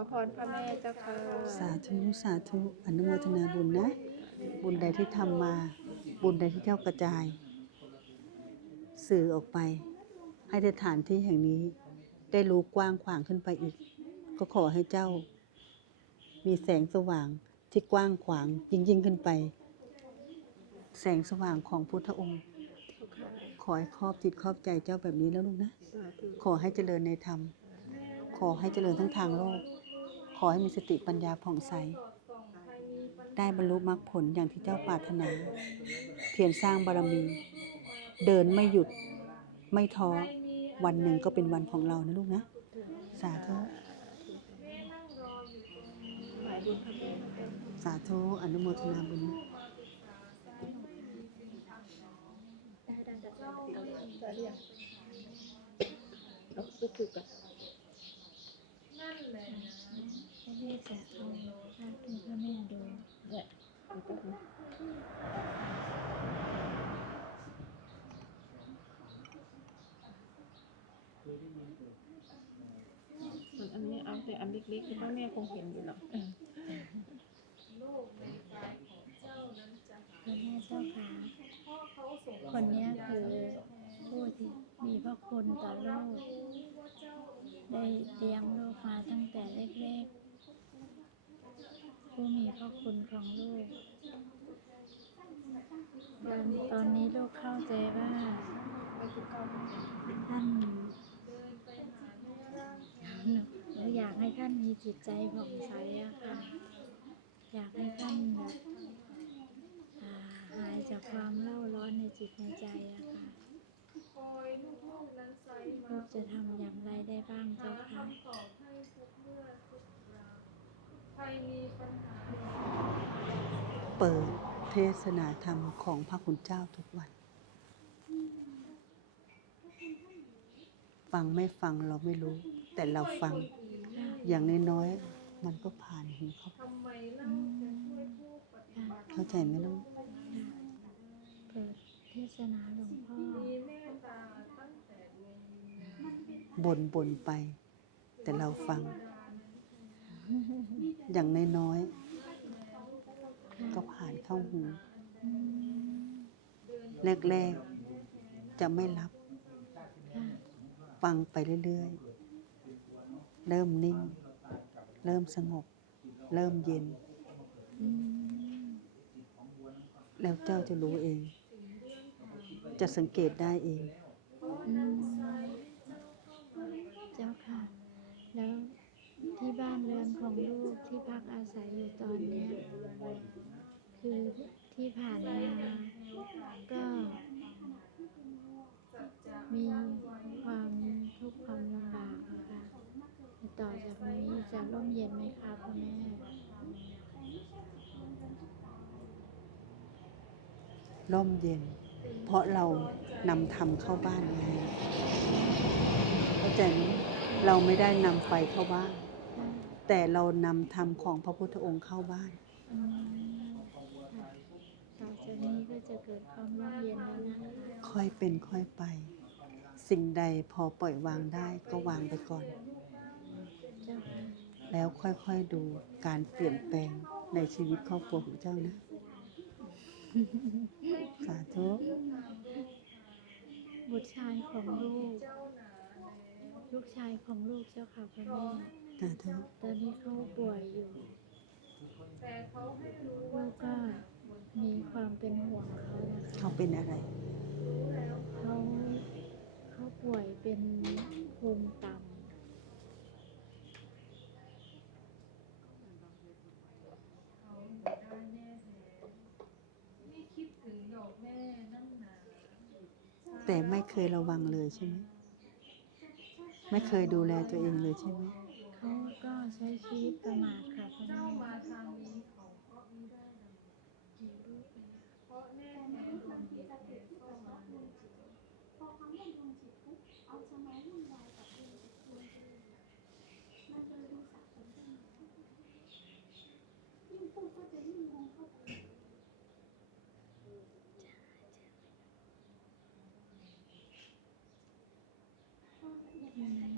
อพรพระแม่เจ้าค่ะ สาธุสาธุอนุโมทนาบุญนะ บุญใดที่ทำมา บุญใดที่เจ้ากระจาย สื่อออกไป ให้ได้ฐานที่แห่งนี้ ได้รู้กว้างขวางขึ้นไปอีก ก็ขอให้เจ้า มีแสงสว่างที่กว้างขวางยิ่งยิ่งขึ้นไป แสงสว่างของพุทธองค์ ขอให้ครอบจิตครอบใจเจ้าแบบนี้แล้วลูกนะ ขอให้เจริญในธรรม ขอให้เจริญทั้งทางโลก ขอให้มีสติปัญญาผ่องใส ได้บรรลุมรรคผลอย่างที่เจ้าปรารถนา เพียรสร้างบารมี เดินไม่หยุดไม่ท้อวันหนึ่งก็เป็นวันของเรานะลูกนะ สาธุสาธุอนุโมทนาบุญได้ได้ได้เอาจะเรียกเอาไปถูกกับ พระ แม่สาธุสาธุพระแม่ดูเนี่ยส่วนอันนี้เอาแต่อันเล็กๆที่พระแม่คงเห็นอยู่หรอกเออพระแม่เจ้าค่ะคนเนี้ยคือผู้ที่มีพระคุณต่อโลก ได้เลี้ยงลูกมาตั้งแต่เล็กๆ ผู้มีพระคุณของลูกตอนนี้ลูกเข้าใจว่าท่านหนูอยากให้ท่านมีจิตใจผ่องใสอะค่ะ อยากให้ท่านแบบหายจากความเล่าร้อนในจิตในใจอะค่ะลูกจะทำอย่างไรได้บ้างเจ้าค่ะ เปิดเทศนาธรรมของพระคุณเจ้าทุกวัน ฟังไม่ฟังเราไม่รู้ แต่เราฟังอย่างน้อยๆมันก็ผ่านหูเขาเข้าใจไหมลูกเปิดเทศนาหลวงพ่อบ่นบ่นไป แต่เราฟัง อย่างน้อยๆก็ผ่านเข้าหู แรกๆ จะไม่รับ ฟังไปเรื่อยๆ เริ่มนิ่ง เริ่มสงบ เริ่มเย็น แล้วเจ้าจะรู้เอง จะสังเกตได้เอง อืมเจ้าค่ะ แล้ว ที่บ้านเรือนของลูกที่พักอาศัยอยู่ตอนนี้คือที่ผ่านมาก็มีความทุกข์ความลำบากนะคะต่ต่อจากนี้จะร่มเย็นไหมคะคุณแม่ร่มเย็น เพราะเรานำธรรมเข้าบ้านไงเข้าใจไหมเราไม่ได้นำไฟเข้าบ้าน แต่เรานำธรรมของพระพุทธองค์เข้าบ้านอืมค่ะต่อจากนี้ก็จะเกิดความร่มเย็นแล้วนะคะค่อยเป็นค่อยไป สิ่งใดพอปล่อยวางได้ก็วางไปก่อน เจ้าค่ะแล้วค่อยๆดูการเปลี่ยนแปลงในชีวิตครอบครัวของเจ้านะ สาธุบุตรชายของลูก ลูกชายของลูกเจ้าค่ะพระแม่ สาธุตอนนี้เขาป่วยอยู่ลูกก็มีความเป็นห่วงเขานะคะเขาเป็นอะไร เขาเขาป่วยเป็นภูมิต่แต่ไม่เคยระวังเลยใช่ไหม ไม่เคยดูแลตัวเองเลยใช่ไหมำ เขาก็ใช้ชีวิตประมาทค่ะพระแม่อยู่ไหนเนาะแม่จะหาเจอไหม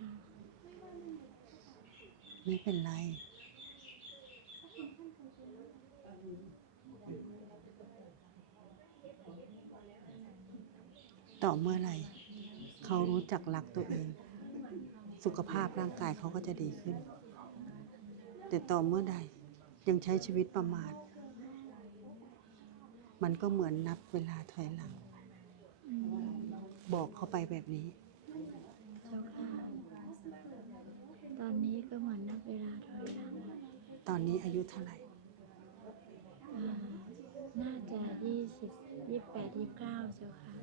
ไม่เป็นไร ต่อเมื่อไหร่ เขารู้จักรักตัวเอง สุขภาพร่างกายเขาก็จะดีขึ้น แต่ต่อเมื่อใดยังใช้ชีวิตประมาท มันก็เหมือนนับเวลาถอยหลัง บอกเขาไปแบบนี้ เจ้าค่ะ ตอนนี้ก็เหมือนนับเวลาถอยหลังตอนนี้อายุเท่าไหร่ อ่าน่าจะยี่สิบยี่แปดยี่เก้าเจ้าค่ะ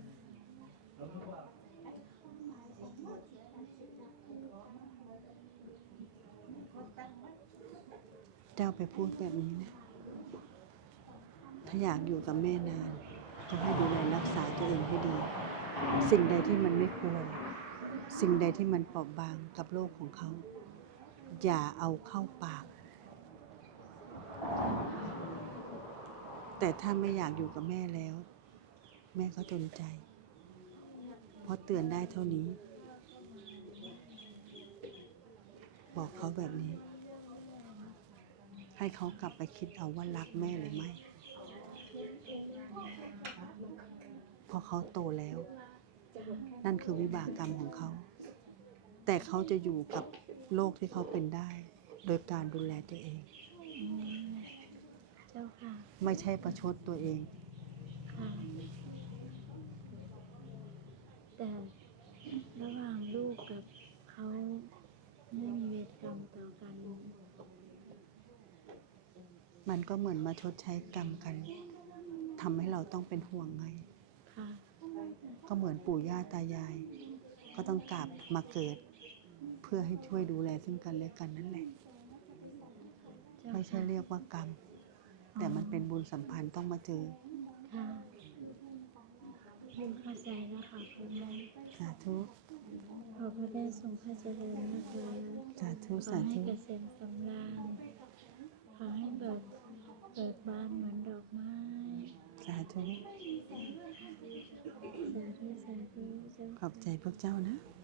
เจ้าไปพูดแบบนี้นะ ถ้าอยากอยู่กับแม่นาน ก็ให้ดูแลรักษาตัวเองให้ดี สิ่งใดที่มันไม่ควร สิ่งใดที่มันเปราะบางกับโลกของเขา อย่าเอาเข้าปาก แต่ถ้าไม่อยากอยู่กับแม่แล้ว แม่ก็จนใจ เพราะเตือนได้เท่านี้ บอกเขาแบบนี้ ให้เขากลับไปคิดเอาว่ารักแม่หรือไม่เพราะเขาโตแล้ว นั่นคือวิบากกรรมของเขา แต่เขาจะอยู่กับ โลกที่เขาเป็นได้ โดยการดูแลตัวเองอืมเจ้าค่ะ ไม่ใช่ประชดตัวเอง ค่ะ แต่ระหว่างลูกกับเขาไม่มีเวรกรรมต่อกัน มันก็เหมือนมาชดใช้กรรมกันทำให้เราต้องเป็นห่วงไง ค่ะ ก็เหมือนปู่ย่าตายาย ก็ต้องกลับมาเกิดเพื่อให้ช่วยดูแลซึ่งกันและกันนั่นแหละเจ้าไม่ใช่ค่ะเรียกว่ากรรม แต่มันเป็นบุญสัมพันธ์ต้องมาเจอค่ะลูกเข้าใจแล้วค่ะคุณแม่สาธุขอพระแม่ทรงพระเจริญนะคะสาธุขอสาให้ธุเกษมสำราญขอให้เบิกเบิกบานเหมือนดอกไม้สาธุสาธุสาธุเจ้าขอบใจพวกเจ้านะค